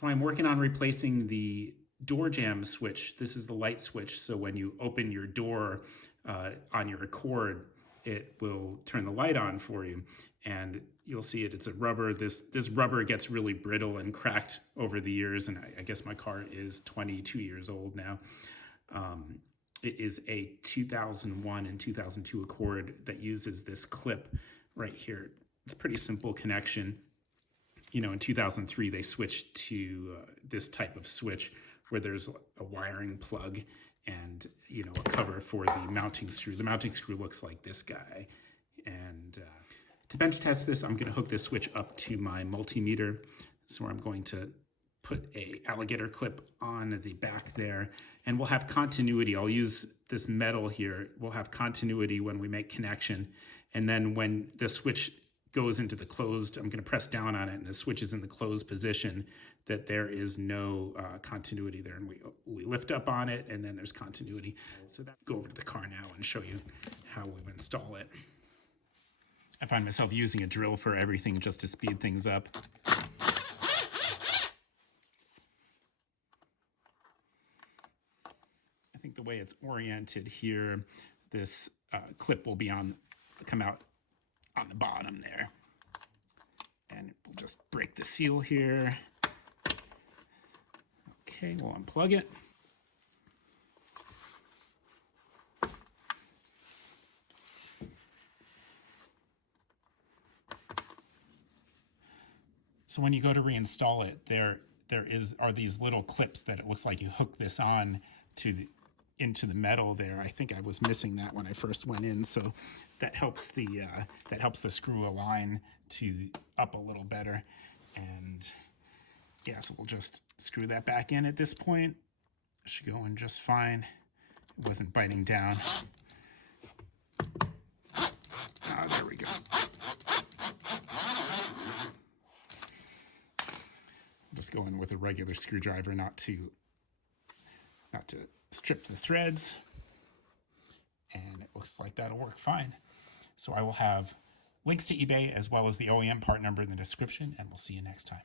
So I'm working on replacing the door jamb switch. This is the light switch, so when you open your door on your Accord, it will turn the light on for you. And you'll see it's a rubber. This rubber gets really brittle and cracked over the years, and I guess my car is 22 years old now. It is a 2001 and 2002 Accord that uses this clip right here. It's a pretty simple connection. You know, in 2003, they switched to this type of switch where there's a wiring plug and, you know, a cover for the mounting screw. The mounting screw looks like this guy. And to bench test this, I'm going to hook this switch up to my multimeter. So I'm going to put a alligator clip on the back there, and we'll have continuity. I'll use this metal here. We'll have continuity when we make connection. And then when the switch goes into the closed, I'm going to press down on it and the switch is in the closed position, that there is no continuity there. And we lift up on it and then there's continuity. So that, go over to the car now and show you how we install it. I find myself using a drill for everything just to speed things up. I think the way it's oriented here, this clip will be come out on the bottom there, and we'll just break the seal here. Okay, we'll unplug it. So when you go to reinstall it, there are these little clips that it looks like you hook this on into the metal there. I think I was missing that when I first went in, so that helps the screw align up a little better. And yeah, so we'll just screw that back in at this point. It should go in just fine. It wasn't biting down. There we go. Just go in with a regular screwdriver, not to strip the threads, and it looks like that'll work fine. So I will have links to eBay as well as the OEM part number in the description, and we'll see you next time.